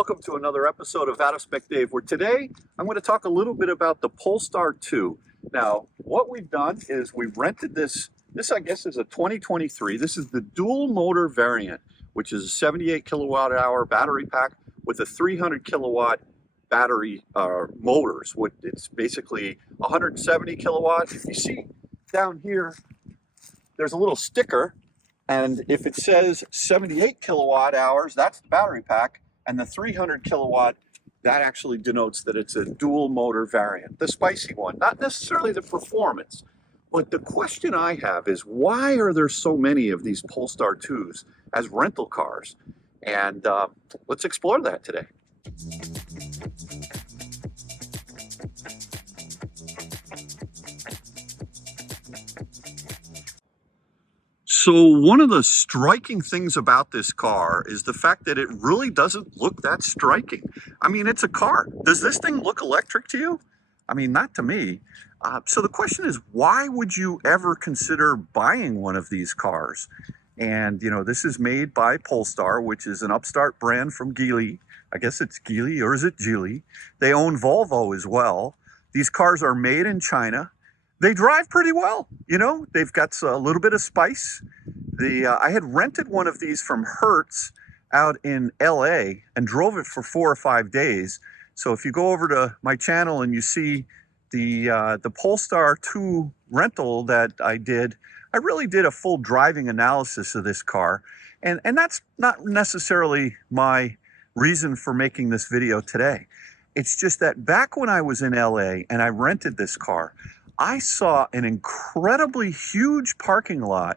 welcome to another episode of Out of Spec Dave, where today I'm going to talk a little bit about the Polestar 2. Now, what we've done is we've rented this I guess is a 2023. This is the dual motor variant, which is a 78 kilowatt hour battery pack with a 300 kilowatt battery motors. It's basically 170 kilowatts. If you see down here, there's a little sticker, and if it says 78 kilowatt hours, that's the battery pack, and the 300 kilowatt, that actually denotes that it's a dual motor variant, the spicy one, not necessarily the performance. But the question I have is, why are there so many of these Polestar 2s as rental cars? And let's explore that today. So one of the striking things about this car is the fact that it really doesn't look that striking. I mean, it's a car. Does this thing look electric to you? I mean, not to me. So the question is, why would you ever consider buying one of these cars? And, you know, this is made by Polestar, which is an upstart brand from Geely. I guess it's Geely, or is it Geely? They own Volvo as well. These cars are made in China. They drive pretty well, you know, they've got a little bit of spice. I had rented one of these from Hertz out in LA and drove it for 4 or 5 days. So if you go over to my channel and you see the Polestar 2 rental that I really did a full driving analysis of this car. And that's not necessarily my reason for making this video today. It's just that back when I was in LA and I rented this car, I saw an incredibly huge parking lot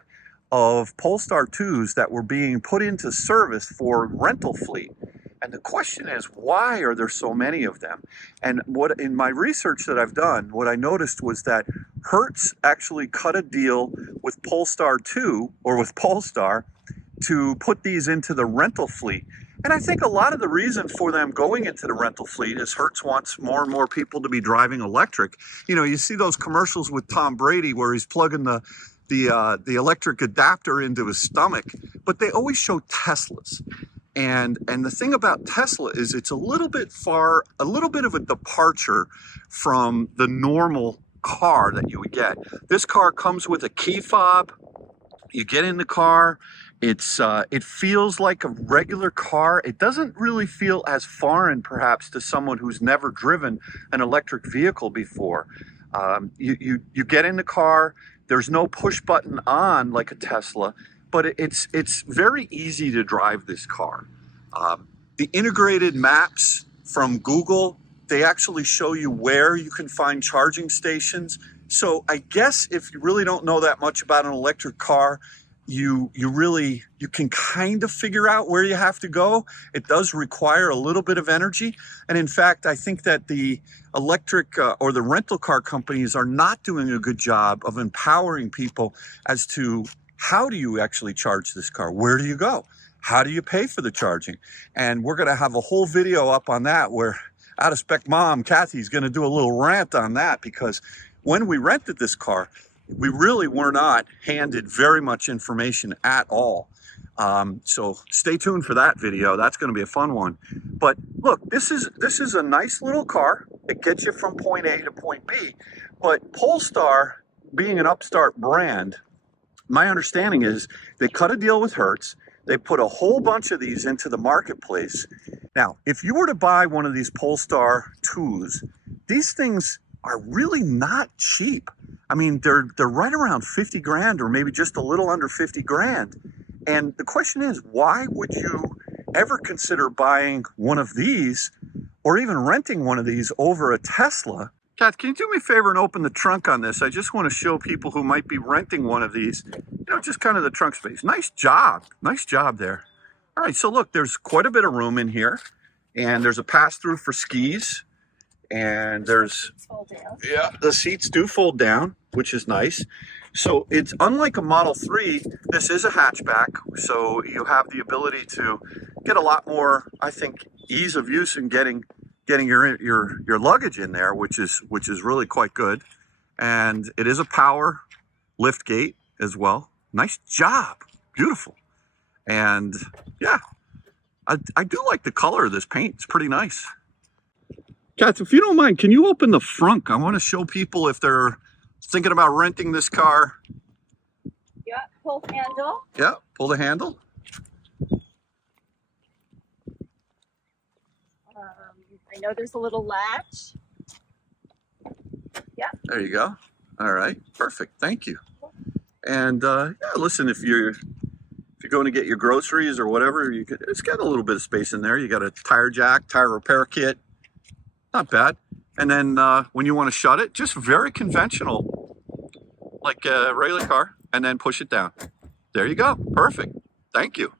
of Polestar 2s that were being put into service for rental fleet. And the question is, why are there so many of them? And what in my research that I've done, what I noticed was that Hertz actually cut a deal with Polestar 2 or with Polestar to put these into the rental fleet. And I think a lot of the reason for them going into the rental fleet is Hertz wants more and more people to be driving electric. You know, you see those commercials with Tom Brady where he's plugging the electric adapter into his stomach, but they always show Teslas. And the thing about Tesla is it's a little bit of a departure from the normal car that you would get. This car comes with a key fob. You get in the car. It feels like a regular car. It doesn't really feel as foreign, perhaps, to someone who's never driven an electric vehicle before. You get in the car. There's no push button on like a Tesla, but it's very easy to drive this car. The integrated maps from Google, they actually show you where you can find charging stations. So I guess if you really don't know that much about an electric car, you can kind of figure out where you have to go. It does require a little bit of energy. And in fact, I think that the electric or the rental car companies are not doing a good job of empowering people as to how do you actually charge this car? Where do you go? How do you pay for the charging? And we're going to have a whole video up on that where Out of Spec Mom, Kathy's going to do a little rant on that, because when we rented this car, we really were not handed very much information at all. So stay tuned for that video. That's going to be a fun one. But look, this is a nice little car. It gets you from point A to point B. But Polestar, being an upstart brand, my understanding is they cut a deal with Hertz. They put a whole bunch of these into the marketplace. Now, if you were to buy one of these Polestar 2s, these things are really not cheap. I mean, they're right around 50 grand, or maybe just a little under 50 grand. And the question is, why would you ever consider buying one of these or even renting one of these over a Tesla? Kath, can you do me a favor and open the trunk on this? I just want to show people who might be renting one of these, you know, just kind of the trunk space. Nice job there. All right, so look, there's quite a bit of room in here, and there's a pass-through for skis. And there's, yeah, the seats do fold down, which is nice. So it's unlike a Model 3, this is a hatchback. So you have the ability to get a lot more, I think, ease of use in getting your luggage in there, which is really quite good. And it is a power lift gate as well. Nice job, beautiful. And yeah, I do like the color of this paint. It's pretty nice. Katz, if you don't mind, can you open the frunk? I want to show people if they're thinking about renting this car. Yeah, pull handle. Yeah, pull the handle. I know there's a little latch. Yeah. There you go. All right, perfect. Thank you. And yeah, listen, if you're going to get your groceries or whatever, it's got a little bit of space in there. You got a tire jack, tire repair kit. Not bad. And then when you want to shut it, just very conventional, like a regular car, and then push it down. There you go. Perfect. Thank you.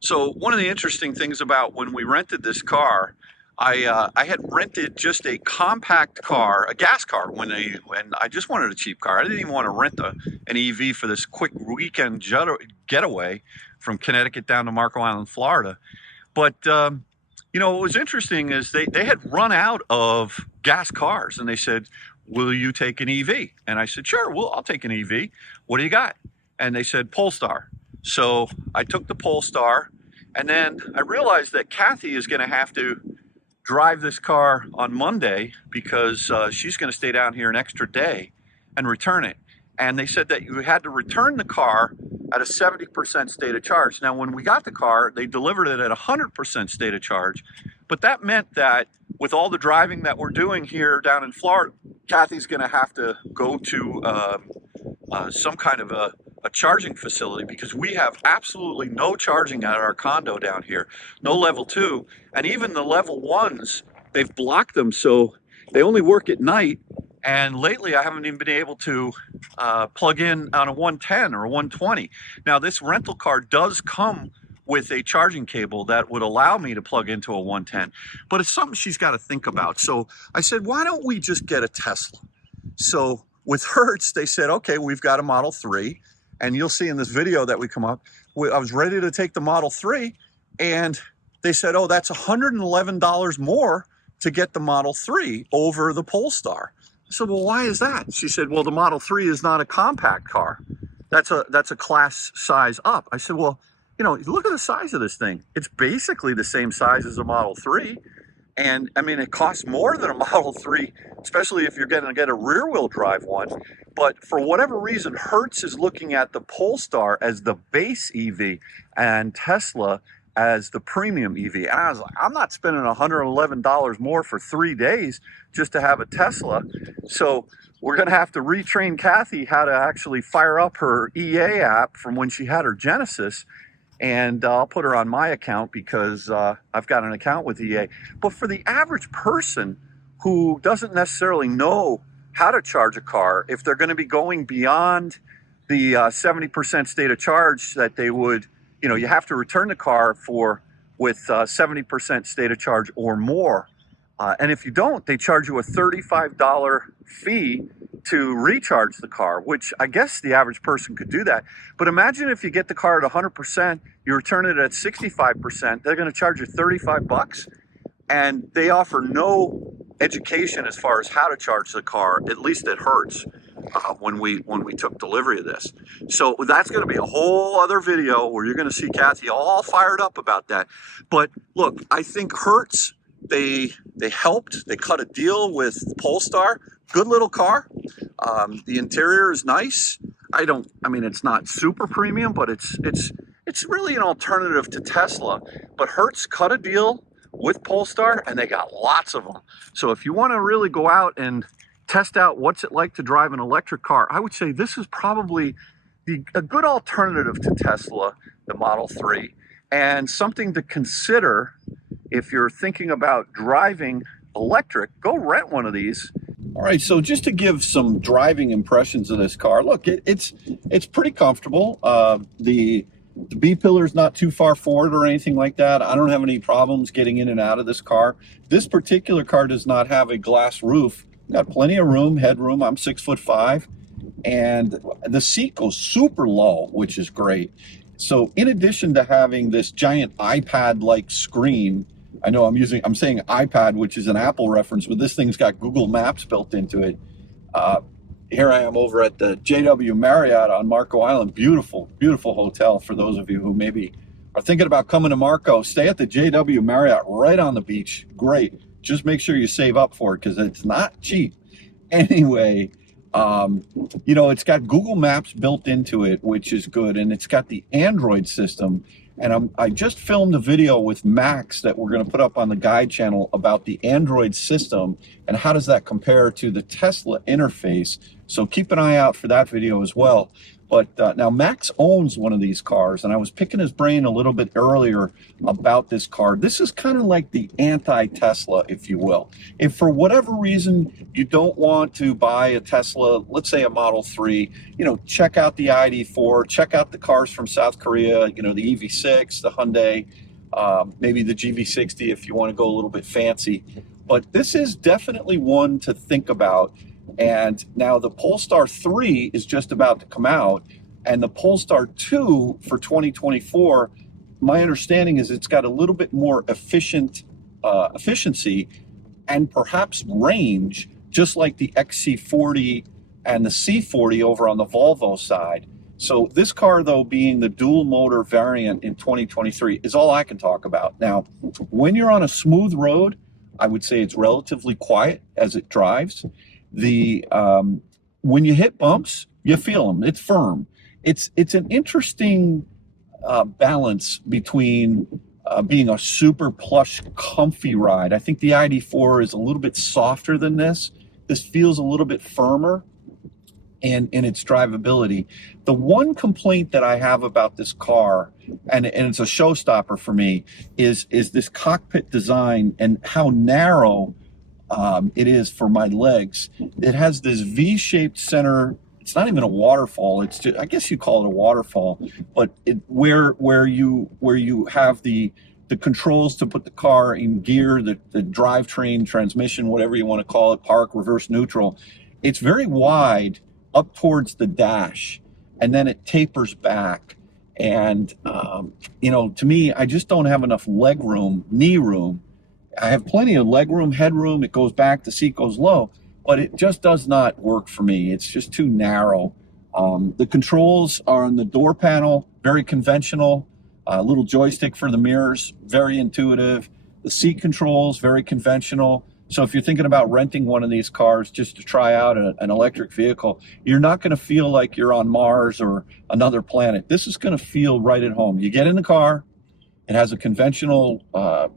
So one of the interesting things about when we rented this car, I had rented just a compact car, a gas car, when I just wanted a cheap car. I didn't even want to rent an EV for this quick weekend getaway from Connecticut down to Marco Island, Florida. But you know, what was interesting is they had run out of gas cars, and they said, will you take an EV? And I said, sure, I'll take an EV. What do you got? And they said, Polestar. So I took the Polestar, and then I realized that Kathy is going to have to drive this car on Monday because she's going to stay down here an extra day and return it. And they said that you had to return the car at a 70% state of charge. Now, when we got the car, they delivered it at 100% state of charge. But that meant that with all the driving that we're doing here down in Florida, Kathy's going to have to go to some kind of a charging facility, because we have absolutely no charging at our condo down here. No level 2. And even the level 1s, they've blocked them so they only work at night. And lately, I haven't even been able to plug in on a 110 or a 120. Now, this rental car does come with a charging cable that would allow me to plug into a 110. But it's something she's got to think about. So I said, why don't we just get a Tesla? So with Hertz, they said, okay, we've got a Model 3. And you'll see in this video that we come up, I was ready to take the Model 3. And they said, oh, that's $111 more to get the Model 3 over the Polestar. I said, well, why is that? She said, well, the Model 3 is not a compact car. That's a class size up. I said, well, you know, look at the size of this thing. It's basically the same size as a Model 3. And I mean, it costs more than a Model 3, especially if you're going to get a rear wheel drive one. But for whatever reason, Hertz is looking at the Polestar as the base EV and Tesla as the premium EV. And I was like, I'm not spending $111 more for 3 days just to have a Tesla. So we're going to have to retrain Kathy how to actually fire up her EA app from when she had her Genesis. And I'll put her on my account because I've got an account with EA. But for the average person who doesn't necessarily know how to charge a car, if they're going to be going beyond the 70% state of charge that they would, you know, you have to return the car with 70% state of charge or more. And if you don't, they charge you a $35 fee to recharge the car, which I guess the average person could do that. But imagine if you get the car at 100%, you return it at 65%, they're going to charge you 35 bucks. And they offer no education as far as how to charge the car, at least at Hertz, when we took delivery of this. So that's going to be a whole other video where you're going to see Kathy all fired up about that. But look, I think Hertz, they helped. They cut a deal with Polestar. Good little car. The interior is nice. I mean, it's not super premium, but it's really an alternative to Tesla. But Hertz cut a deal with Polestar, and they got lots of them. So if you want to really go out and test out what's it like to drive an electric car, I would say this is probably a good alternative to Tesla, the Model 3, and something to consider if you're thinking about driving electric. Go rent one of these. All right, so just to give some driving impressions of this car, look, it's pretty comfortable. The B-pillar is not too far forward or anything like that. I don't have any problems getting in and out of this car. This particular car does not have a glass roof. Got plenty of room, headroom. I'm 6'5", and the seat goes super low, which is great. So in addition to having this giant iPad-like screen, I know I'm saying iPad, which is an Apple reference, but this thing's got Google Maps built into it. Here I am over at the JW Marriott on Marco Island. Beautiful, beautiful hotel for those of you who maybe are thinking about coming to Marco, stay at the JW Marriott right on the beach. Great. Just make sure you save up for it because it's not cheap. Anyway, you know, it's got Google Maps built into it, which is good, and it's got the Android system. And I just filmed a video with Max that we're going to put up on the guide channel about the Android system and how does that compare to the Tesla interface. So keep an eye out for that video as well. But now Max owns one of these cars, and I was picking his brain a little bit earlier about this car. This is kind of like the anti-Tesla, if you will. If for whatever reason you don't want to buy a Tesla, let's say a Model 3, you know, check out the ID4, check out the cars from South Korea, you know, the EV6, the Hyundai, maybe the GV60 if you want to go a little bit fancy. But this is definitely one to think about. And now the Polestar 3 is just about to come out, and the Polestar 2 for 2024, my understanding is it's got a little bit more efficiency and perhaps range, just like the XC40 and the C40 over on the Volvo side. So this car, though, being the dual motor variant in 2023 is all I can talk about. Now, when you're on a smooth road, I would say it's relatively quiet as it drives. When you hit bumps, you feel them. It's firm. It's an interesting balance between being a super plush, comfy ride. I think the ID4 is a little bit softer than this. This feels a little bit firmer in its drivability. The one complaint that I have about this car, and it's a showstopper for me, is this cockpit design and how narrow it is for my legs. It has this V-shaped center. It's not even a waterfall. It's just, I guess you call it a waterfall, but where you have the controls to put the car in gear, the drivetrain, transmission, whatever you want to call it, park, reverse, neutral. It's very wide up towards the dash, and then it tapers back. And you know, to me, I just don't have enough leg room, knee room. I have plenty of leg room, head room. It goes back, the seat goes low, but it just does not work for me. It's just too narrow. The controls are on the door panel, very conventional. A little joystick for the mirrors, very intuitive. The seat controls, very conventional. So if you're thinking about renting one of these cars just to try out an electric vehicle, you're not going to feel like you're on Mars or another planet. This is going to feel right at home. You get in the car, it has a conventional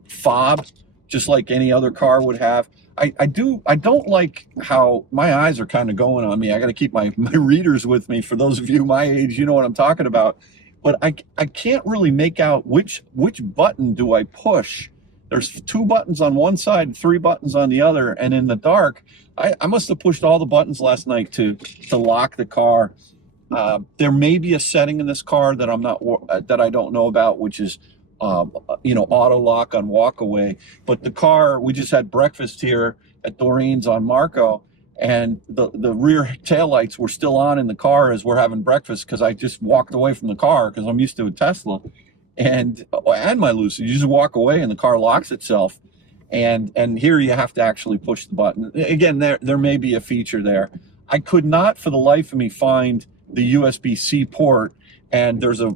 fob, just like any other car would have. I don't like how my eyes are kind of going on me. I got to keep my readers with me. For those of you my age, you know what I'm talking about. But I can't really make out which button do I push. There's 2 buttons on one side, 3 buttons on the other, and in the dark, I must have pushed all the buttons last night to lock the car. There may be a setting in this car that I don't know about, which is you know, auto lock on walk away. But the car, we just had breakfast here at Doreen's on Marco, and the rear taillights were still on in the car as we're having breakfast because I just walked away from the car because I'm used to a Tesla. And my Lucid, you just walk away and the car locks itself. And here you have to actually push the button. Again, there may be a feature there. I could not for the life of me find the USB-C port, and there's a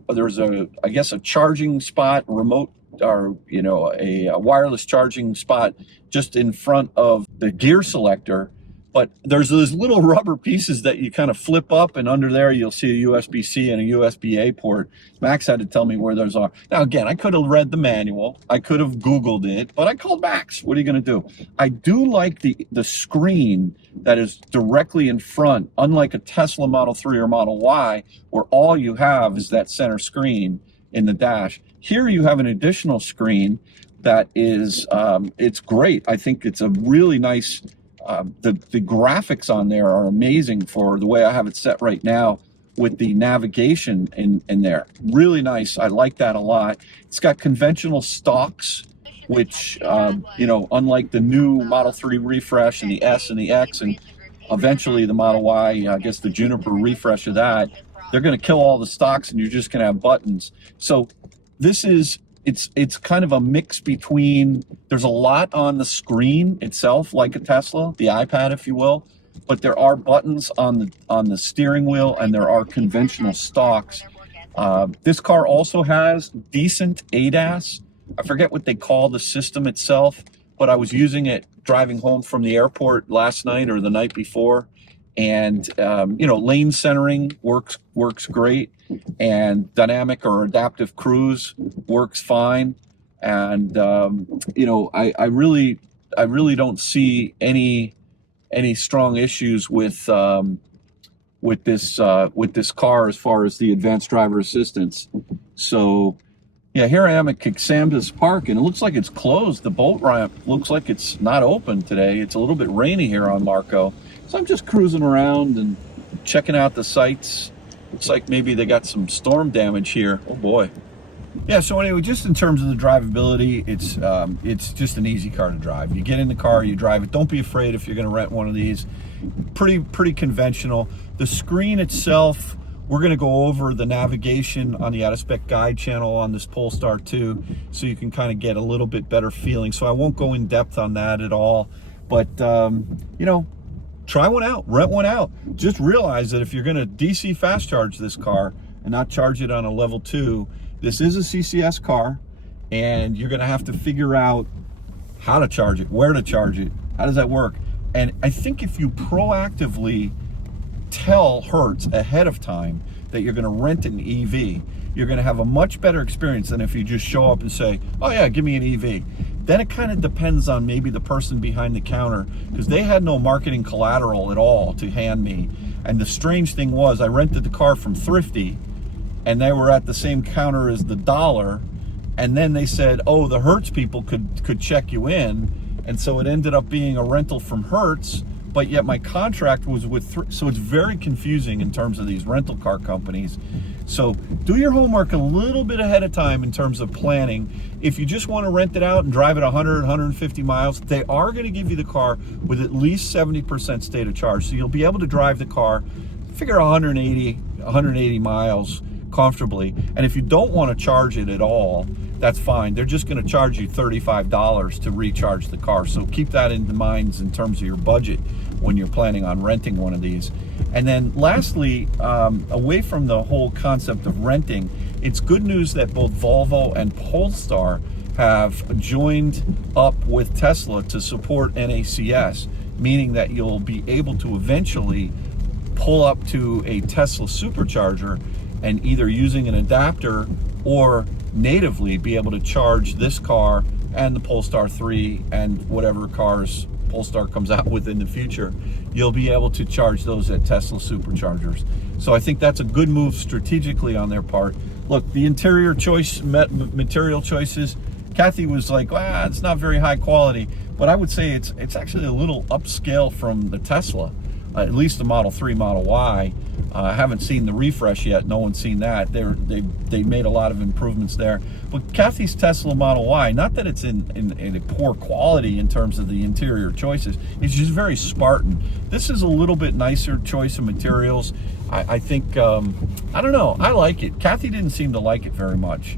I guess a charging spot, remote, or you know, a wireless charging spot just in front of the gear selector. But there's those little rubber pieces that you kind of flip up, and under there you'll see a USB-C and a USB-A port. Max had to tell me where those are. Now again, I could have read the manual, I could have Googled it, but I called Max. What are you going to do? I do like the screen that is directly in front, unlike a Tesla Model 3 or Model Y, where all you have is that center screen in the dash. Here you have an additional screen that is, it's great. I think it's a really nice. The graphics on there are amazing for the way I have it set right now with the navigation in there. Really nice. I like that a lot. It's got conventional stalks, which, you know, unlike the new Model 3 refresh and the S and the X and eventually the Model Y, I guess the Juniper refresh of that, they're going to kill all the stocks and you're just going to have buttons. So this is, it's kind of a mix between, there's a lot on the screen itself, like a Tesla, the iPad, if you will, but there are buttons on the steering wheel and there are conventional stalks. This car also has decent ADAS. I forget what they call the system itself, but I was using it driving home from the airport last night or the night before, and lane centering works great, and dynamic or adaptive cruise works fine, and I really don't see any strong issues with this car as far as the advanced driver assistance. So yeah, here I am at Kixamda's Park, and it looks like it's closed. The boat ramp looks like it's not open today. It's a little bit rainy here on Marco. So I'm just cruising around and checking out the sights. Looks like maybe they got some storm damage here. Oh boy. Yeah, so anyway, just in terms of the drivability, it's just an easy car to drive. You get in the car, you drive it. Don't be afraid if you're going to rent one of these. Pretty conventional. The screen itself, we're going to go over the navigation on the Out of Spec Guide channel on this Polestar 2, so you can kind of get a little bit better feeling. So I won't go in depth on that at all, but try one out, rent one out. Just realize that if you're going to DC fast charge this car and not charge it on a level 2, this is a CCS car, and you're going to have to figure out how to charge it, where to charge it, how does that work. And I think if you proactively tell Hertz ahead of time that you're going to rent an EV, you're going to have a much better experience than if you just show up and say, oh yeah, give me an EV. Then it kind of depends on maybe the person behind the counter, because they had no marketing collateral at all to hand me. And the strange thing was, I rented the car from Thrifty, and they were at the same counter as the Dollar, and then they said, oh, the Hertz people could check you in, and so it ended up being a rental from Hertz, but yet my contract was with so it's very confusing in terms of these rental car companies. So do your homework a little bit ahead of time in terms of planning. If you just want to rent it out and drive it 100, 150 miles, they are going to give you the car with at least 70% state of charge. So you'll be able to drive the car, figure 180 miles comfortably. And if you don't want to charge it at all, that's fine. They're just going to charge you $35 to recharge the car. So keep that in mind in terms of your budget when you're planning on renting one of these. And then lastly, away from the whole concept of renting, it's good news that both Volvo and Polestar have joined up with Tesla to support NACS, meaning that you'll be able to eventually pull up to a Tesla supercharger and either using an adapter or natively be able to charge this car and the Polestar 3 and whatever cars Polestar comes out with in the future. You'll be able to charge those at Tesla superchargers. So I think that's a good move strategically on their part. Look, the interior material choices, Kathy was like, it's not very high quality, but I would say it's actually a little upscale from the Tesla, at least the Model 3, Model Y. I haven't seen the refresh yet. No one's seen that. They made a lot of improvements there. But Kathy's Tesla Model Y, not that it's in a poor quality in terms of the interior choices, it's just very Spartan. This is a little bit nicer choice of materials. I think, I don't know, I like it. Kathy didn't seem to like it very much.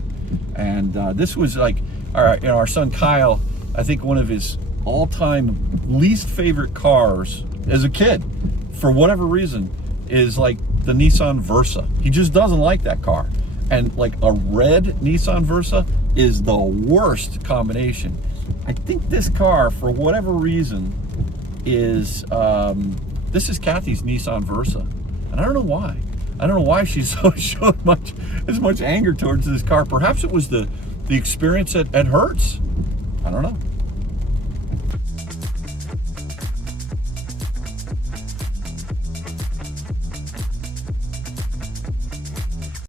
And this was like, our son Kyle, I think one of his all-time least favorite cars as a kid, for whatever reason, is like the Nissan Versa. He just doesn't like that car. And like a red Nissan Versa is the worst combination. I think this car, for whatever reason, is this is Kathy's Nissan Versa. And I don't know why. I don't know why she's showing as much anger towards this car. Perhaps it was the experience at Hertz. I don't know.